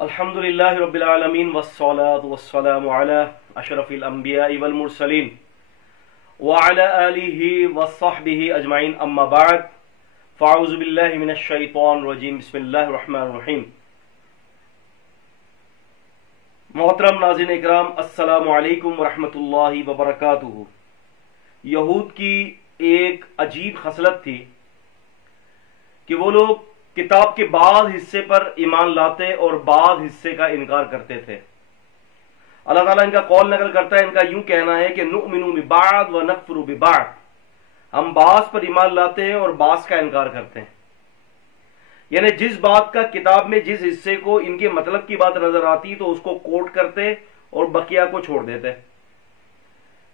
الحمدللہ رب العالمین والصلاة والسلام علی اشرف الانبیاء والمرسلین وعلی آلہ وصحبہ اجمعین اما بعد فاعوذ باللہ من الشیطان الرجیم بسم اللہ الرحمن الرحیم۔ محترم ناظرین اکرام، السلام علیکم ورحمۃ اللہ وبرکاتہ۔ یہود کی ایک عجیب خصلت تھی کہ وہ لوگ کتاب کے بعض حصے پر ایمان لاتے اور بعض حصے کا انکار کرتے تھے۔ اللہ تعالیٰ ان کا قول نقل کرتا ہے، ان کا یوں کہنا ہے کہ نؤمن ببعض ونکفر ببعض، ہم بعض پر ایمان لاتے ہیں اور بعض کا انکار کرتے ہیں۔ یعنی جس بات کا کتاب میں جس حصے کو ان کے مطلب کی بات نظر آتی تو اس کو کوٹ کرتے اور بقیہ کو چھوڑ دیتے،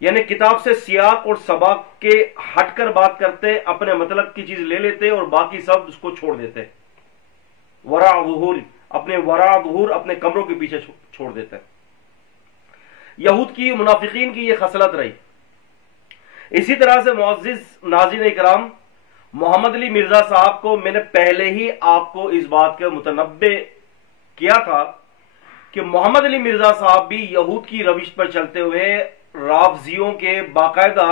یعنی کتاب سے سیاق اور سباق کے ہٹ کر بات کرتے، اپنے مطلب کی چیز لے لیتے اور باقی سب اس کو چھوڑ دیتے، ورا ظہور اپنے کمروں کے پیچھے چھوڑ دیتے۔ یہود کی منافقین کی یہ خصلت رہی۔ اسی طرح سے معزز ناظرین اکرام، محمد علی مرزا صاحب کو میں نے پہلے ہی آپ کو اس بات کا متنبع کیا تھا کہ محمد علی مرزا صاحب بھی یہود کی روش پر چلتے ہوئے رافضیوں کے باقاعدہ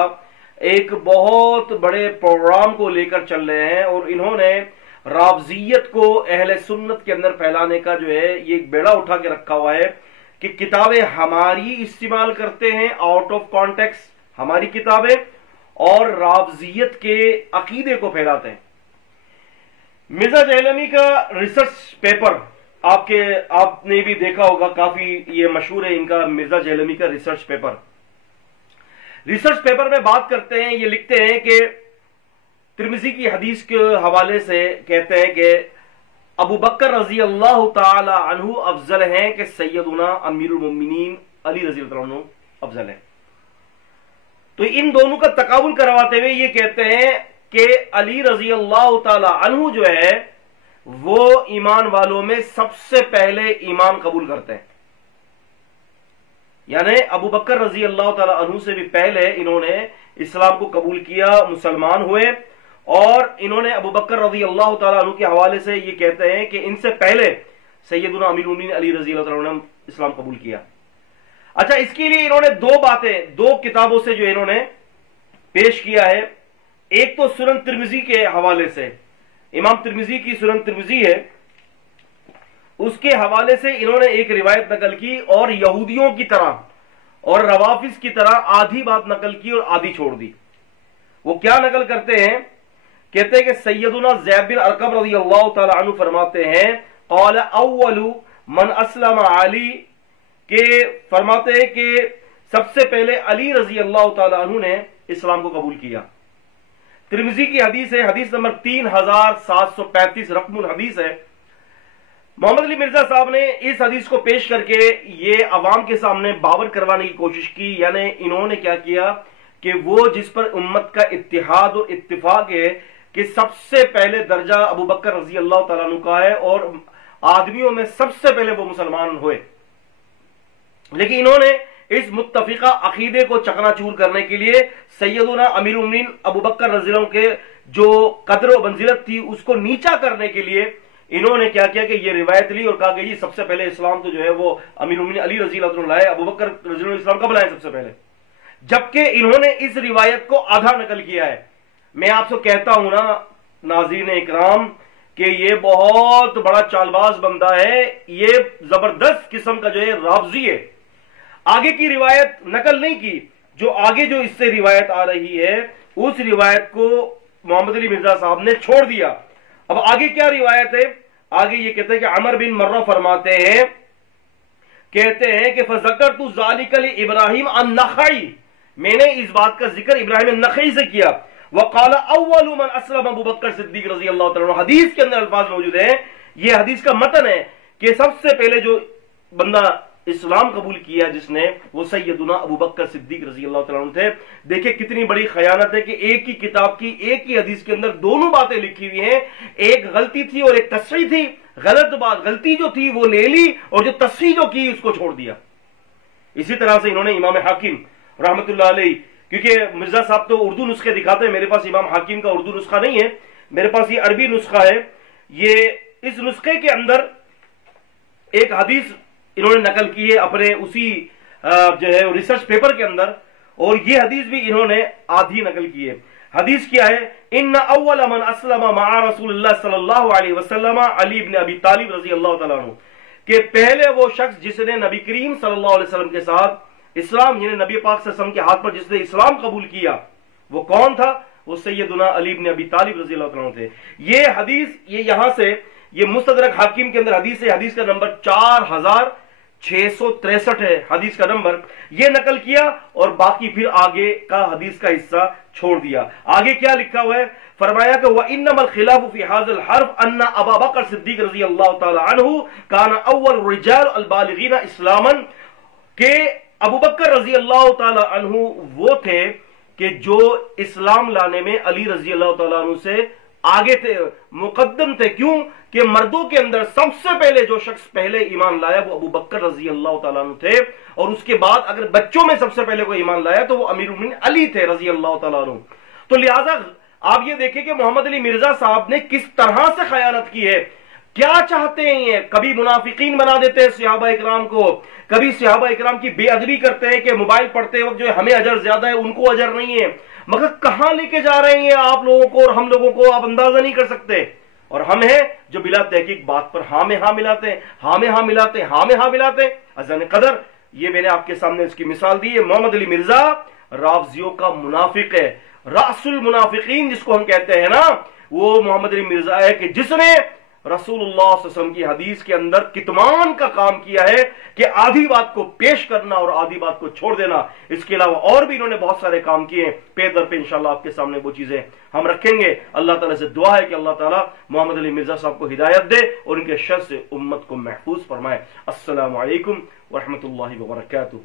ایک بہت بڑے پروگرام کو لے کر چل رہے ہیں، اور انہوں نے رافضیت کو اہل سنت کے اندر پھیلانے کا جو ہے یہ ایک بیڑا اٹھا کے رکھا ہوا ہے کہ کتابیں ہماری استعمال کرتے ہیں آؤٹ آف کانٹیکس، ہماری کتابیں، اور رافضیت کے عقیدے کو پھیلاتے ہیں۔ مرزا جہلمی کا ریسرچ پیپر آپ نے بھی دیکھا ہوگا، کافی یہ مشہور ہے ان کا مرزا جہلمی کا ریسرچ پیپر۔ ریسرچ پیپر میں بات کرتے ہیں، یہ لکھتے ہیں کہ ترمذی کی حدیث کے حوالے سے کہتے ہیں کہ ابو بکر رضی اللہ تعالی عنہ افضل ہیں کہ سیدنا امیر المومنین علی رضی اللہ عنہ افضل ہیں۔ تو ان دونوں کا تقابل کرواتے ہوئے یہ کہتے ہیں کہ علی رضی اللہ تعالی عنہ جو ہے وہ ایمان والوں میں سب سے پہلے ایمان قبول کرتے ہیں، یعنی ابو بکر رضی اللہ تعالی عنہ سے بھی پہلے انہوں نے اسلام کو قبول کیا، مسلمان ہوئے، اور انہوں نے ابو بکر رضی اللہ تعالی عنہ کے حوالے سے یہ کہتے ہیں کہ ان سے پہلے سیدنا امیر المومنین علی رضی اللہ تعالی عنہ نے اسلام قبول کیا۔ اچھا، اس کے لیے انہوں نے دو باتیں دو کتابوں سے جو انہوں نے پیش کیا ہے۔ ایک تو سنن ترمذی کے حوالے سے، امام ترمذی کی سنن ترمذی ہے، اس کے حوالے سے انہوں نے ایک روایت نقل کی اور یہودیوں کی طرح اور روافض کی طرح آدھی بات نقل کی اور آدھی چھوڑ دی۔ وہ کیا نقل کرتے ہیں؟ کہتے ہیں کہ سیدنا زید بن ارقم رضی اللہ تعالی عنہ فرماتے ہیں قال اول من اسلم علی، کہ فرماتے ہیں کہ سب سے پہلے علی رضی اللہ تعالی عنہ نے اسلام کو قبول کیا۔ ترمذی کی حدیث ہے، حدیث نمبر 3735 رقم الحدیث ہے۔ محمد علی مرزا صاحب نے اس حدیث کو پیش کر کے یہ عوام کے سامنے باور کروانے کی کوشش کی، یعنی انہوں نے کیا کیا کہ وہ جس پر امت کا اتحاد اور اتفاق ہے کہ سب سے پہلے درجہ ابو بکر رضی اللہ تعالیٰ عنہ کا ہے اور آدمیوں میں سب سے پہلے وہ مسلمان ہوئے، لیکن انہوں نے اس متفقہ عقیدے کو چکنا چور کرنے کے لیے سیدنا امیر المومنین ابو بکر رضی اللہ عنہ کے جو قدر و منزلت تھی اس کو نیچا کرنے کے لیے انہوں نے کیا کیا کہ یہ روایت لی اور کہا کہ یہ سب سے پہلے اسلام تو جو ہے وہ امیر المومنین علی رضی اللہ عنہ لائے، ابو بکر رضی اللہ عنہ اسلام کب لائے؟ سب سے پہلے۔ جبکہ انہوں نے اس روایت کو آدھا نقل کیا ہے۔ میں آپ سے کہتا ہوں نا ناظرین اکرام کہ یہ بہت بڑا چالباز بندہ ہے، یہ زبردست قسم کا جو ہے رافضی ہے۔ آگے کی روایت نقل نہیں کی، جو آگے جو اس سے روایت آ رہی ہے اس روایت کو محمد علی مرزا صاحب نے چھوڑ دیا۔ اب آگے کیا روایت ہے؟ آگے یہ کہتے ہیں کہ عمر بن مرہ فرماتے ہیں، کہتے ہیں کہ فذکرت ذالک لابراہیم النخعی، میں نے اس بات کا ذکر ابراہیم النخعی سے کیا۔ وقال اول من اسلم ابو بکر صدیق رضی اللہ تعالیٰ عنہ، حدیث کے اندر الفاظ موجود ہیں، یہ حدیث کا متن ہے کہ سب سے پہلے جو بندہ اسلام قبول کیا جس نے، وہ سیدنا ابو بکر صدیق رضی اللہ تعالیٰ عنہ تھے۔ دیکھیں کتنی بڑی خیانت ہے کہ ایک ہی کتاب کی ایک ہی حدیث کے اندر دونوں باتیں لکھی ہوئی ہیں، ایک غلطی تھی اور ایک تصحیح تھی۔ غلط بات، غلطی جو تھی وہ لے لی اور جو تصحیح جو کی اس کو چھوڑ دیا۔ اسی طرح سے انہوں نے امام حاکم رحمت اللہ علیہ، کیونکہ مرزا صاحب تو اردو نسخے دکھاتے ہیں، میرے پاس امام حاکم کا اردو نسخہ نہیں ہے، میرے پاس یہ عربی نسخہ ہے۔ یہ اس نسخے کے اندر ایک حدیث انہوں نے نقل کی ہے اپنے اسی جو ہے ریسرچ پیپر کے اندر، اور یہ حدیث بھی انہوں نے آدھی نقل کی ہے۔ حدیث کیا ہے؟ ان اول من اسلم مع رسول اللہ صلی اللہ علیہ وسلم علی بن ابی طالب رضی اللہ تعالیٰ عنہ، کہ پہلے وہ شخص جس نے نبی کریم صلی اللہ علیہ وسلم کے ساتھ اسلام، یعنی نبی پاک صلی اللہ علیہ وسلم کے ہاتھ پر جس نے اسلام قبول کیا، وہ کون تھا؟ وہ سیدنا علی بن ابی طالب رضی اللہ تعالیٰ عنہ تھے۔ یہ حدیث یہ یہاں سے یہ مستدرک حاکم کے اندر حدیث ہے، حدیث کا نمبر 4663 ہے حدیث کا نمبر، یہ نقل کیا اور باقی پھر آگے کا حدیث کا حصہ چھوڑ دیا۔ آگے کیا لکھا ہوا ہے؟ فرمایا کہ وَإِنَّمَا الْخِلَافُ فِي هَذَا الْحَرْفِ أَنَّ أَبَا بَكْرَ صدیق رضی اللہ تعالی عنہ كَانَ أَوَّلُ الرِّجَالِ الْبَالِغِينَ إِسْلَامًا، کہ ابو بکر رضی اللہ تعالی عنہ وہ تھے کہ جو اسلام لانے میں علی رضی اللہ تعالیٰ عنہ سے آگے تھے، مقدم تھے۔ کیوں کہ مردوں کے اندر سب سے پہلے جو شخص پہلے ایمان لایا وہ ابو بکر رضی اللہ تعالیٰ عنہ تھے، اور اس کے بعد اگر بچوں میں سب سے پہلے کوئی ایمان لایا تو وہ امیر المومنین علی تھے رضی اللہ تعالیٰ عنہ۔ تو لہٰذا آپ یہ دیکھیں کہ محمد علی مرزا صاحب نے کس طرح سے خیانت کی ہے، کیا چاہتے ہیں یہ؟ کبھی منافقین بنا دیتے ہیں صحابہ اکرام کو، کبھی صحابہ اکرام کی بے ادبی کرتے ہیں کہ موبائل پڑھتے وقت جو ہے ہمیں اجر زیادہ ہے ان کو اجر نہیں ہے، مگر کہاں لے کے جا رہے ہیں آپ لوگوں کو، اور ہم لوگوں کو آپ اندازہ نہیں کر سکتے۔ اور ہم ہیں جو بلا تحقیق بات پر ہاں میں ہاں ملاتے ہیں، ہاں میں ہاں ملاتے ہیں، ہاں میں ہاں ملاتے ہیں۔ اذان قدر یہ میں نے آپ کے سامنے اس کی مثال دی ہے۔ محمد علی مرزا رافضیوں کا منافق ہے، رأس المنافقین جس کو ہم کہتے ہیں نا، وہ محمد علی مرزا ہے کہ جس نے رسول اللہ صلی اللہ علیہ وسلم کی حدیث کے اندر کتمان کا کام کیا ہے کہ آدھی بات کو پیش کرنا اور آدھی بات کو چھوڑ دینا۔ اس کے علاوہ اور بھی انہوں نے بہت سارے کام کیے ہیں، پے در پہ انشاءاللہ آپ کے سامنے وہ چیزیں ہم رکھیں گے۔ اللہ تعالیٰ سے دعا ہے کہ اللہ تعالیٰ محمد علی مرزا صاحب کو ہدایت دے اور ان کے شر سے امت کو محفوظ فرمائے۔ السلام علیکم ورحمۃ اللہ وبرکاتہ۔